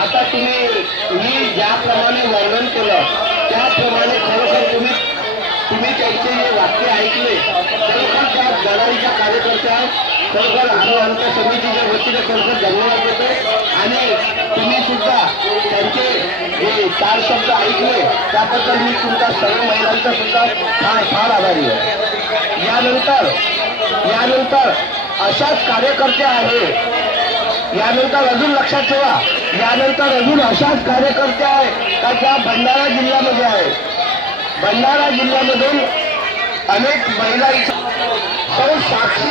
आता मी ज्याप्रमाणे वर्णन केलं त्याप्रमाणे खरोखर तुम्ही त्यांचे जे वाक्य ऐकले खरोखर त्या लढाईच्या कार्यकर्त्या खरोखर आम्ही आमच्या समितीच्या वतीने खरोखर धन्यवाद देतो आणि तुम्ही सुद्धा त्यांचे जे 4 शब्द ऐकले त्याबद्दल मी तुमच्या सर्व महिलांचा सुद्धा फार फार आभारी आहे. यानंतर अशाच कार्यकर्ते आहेत. यानंतर अजून लक्षात ठेवा, यानंतर अजून अशाच कार्यकर्ते आहेत का ज्या भंडारा जिल्ह्यामध्ये आहेत. भंडारा जिल्ह्यामधून अनेक महिला साक्षी